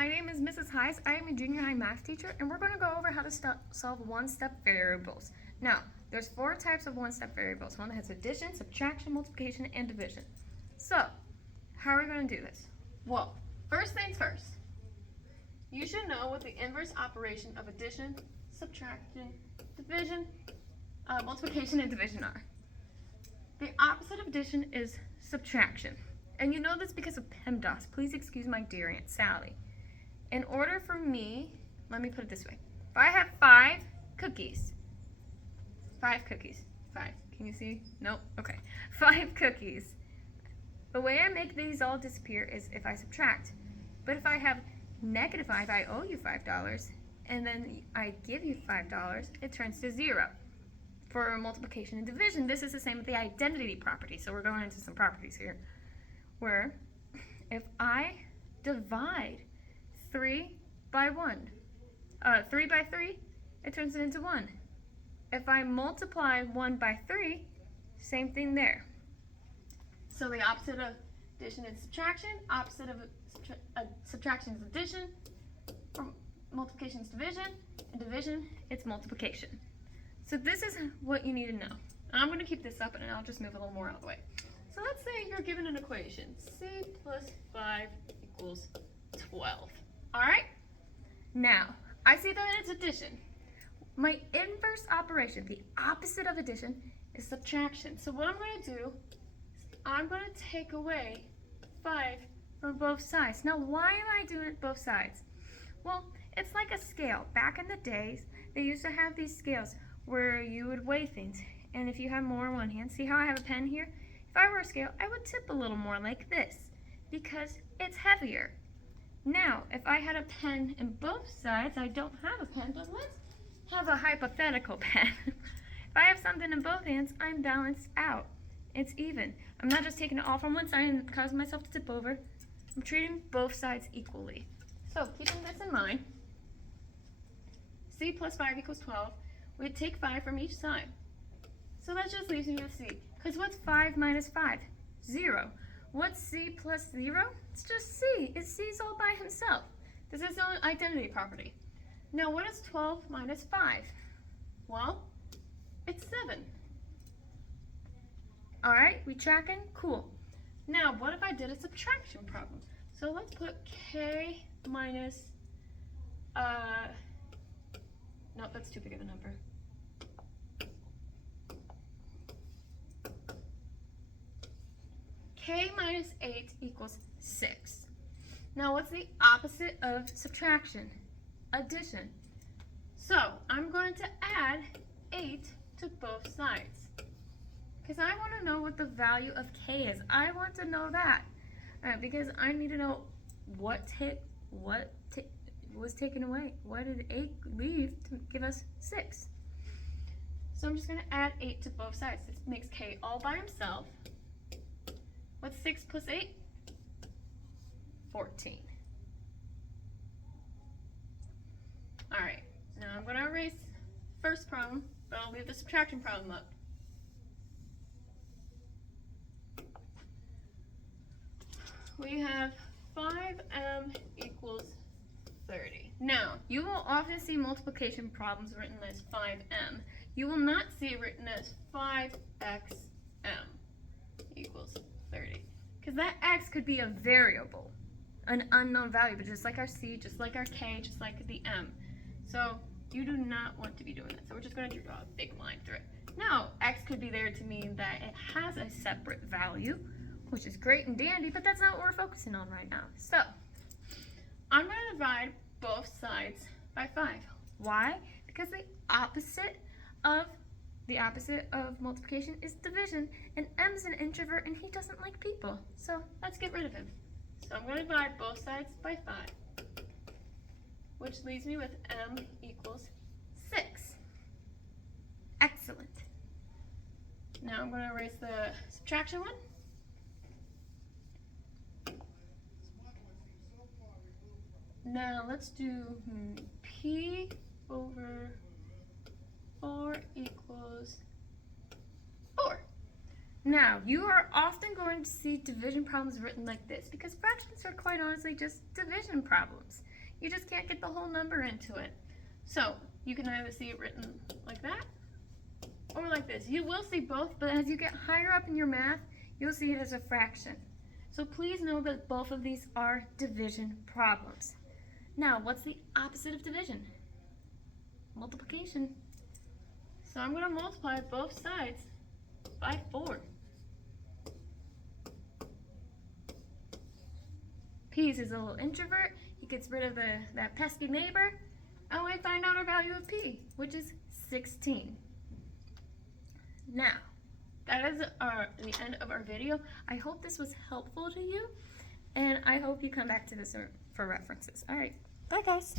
my name is Mrs. Heiss. I am a junior high math teacher, and we're going to go over how to solve one-step variables. Now, there's 4 types of one-step variables. One that has addition, subtraction, multiplication, and division. So, how are we going to do this? Well, first things first. You should know what the inverse operation of addition, subtraction, division, multiplication, and division are. The opposite of addition is subtraction. And you know this because of PEMDAS. Please excuse my dear Aunt Sally. In order for me, let me put it this way. If I have 5 cookies, 5 cookies, 5, can you see? Nope, okay. 5 cookies. The way I make these all disappear is if I subtract. But if I have negative 5, I owe you $5, and then I give you $5, it turns to 0. For multiplication and division, this is the same with the identity property. So we're going into some properties here. Where if I divide 3 by 1, 3 by 3, it turns it into 1. If I multiply 1 by 3, same thing there. So the opposite of addition is subtraction, opposite of subtraction is addition, multiplication is division, and division, it's multiplication. So this is what you need to know. I'm going to keep this up and I'll just move a little more out of the way. So let's say you're given an equation, c plus 5 equals 12. All right? Now, I see that it's addition. My inverse operation, the opposite of addition, is subtraction. So what I'm going to do is I'm going to take away 5 from both sides. Now, why am I doing both sides? Well, it's like a scale. Back in the days, they used to have these scales where you would weigh things. And if you have more in one hand, see how I have a pen here? If I were a scale, I would tip a little more like this because it's heavier. Now, if I had a pen in both sides, I don't have a pen, but let's have a hypothetical pen. If I have something in both hands, I'm balanced out. It's even. I'm not just taking it all from one side and causing myself to tip over. I'm treating both sides equally. So, keeping this in mind, c plus 5 equals 12. We'd take 5 from each side. So that just leaves me with c. Because what's 5 minus 5? 0. What's c plus 0? It's just c. It's c's all by himself. This is the only identity property. Now what is 12 minus 5? Well, it's 7. Alright, we tracking? Cool. Now what if I did a subtraction problem? So let's put k minus, no, that's too big of a number. K minus 8 equals 6. Now what's the opposite of subtraction? Addition. So I'm going to add 8 to both sides. Because I want to know what the value of K is. I want to know that. Because I need to know what was taken away. What did 8 leave to give us 6? So I'm just going to add 8 to both sides. This makes K all by himself. What's 6 plus 8? 14. Alright, now I'm going to erase first problem, but I'll leave the subtraction problem up. We have 5m equals 30. Now, you will often see multiplication problems written as 5m. You will not see it written as 5xm equals 30. Because that x could be a variable, an unknown value, but just like our c, just like our k, just like the m. So you do not want to be doing that. So we're just going to draw a big line through it. Now, x could be there to mean that it has a separate value, which is great and dandy, but that's not what we're focusing on right now. So I'm going to divide both sides by 5. Why? Because the opposite of multiplication is division, and M's an introvert and he doesn't like people. So let's get rid of him. So I'm going to divide both sides by 5, which leaves me with M equals 6. Excellent. Now I'm going to erase the subtraction one. Now let's do P over 4 equals 4. Now, you are often going to see division problems written like this because fractions are quite honestly just division problems. You just can't get the whole number into it. So, you can either see it written like that or like this. You will see both, but as you get higher up in your math, you'll see it as a fraction. So please know that both of these are division problems. Now, what's the opposite of division? Multiplication. So I'm going to multiply both sides by 4. Peas is a little introvert. He gets rid of that pesky neighbor. And we find out our value of P, which is 16. Now, that is the end of our video. I hope this was helpful to you, and I hope you come back to this for references. All right, bye guys.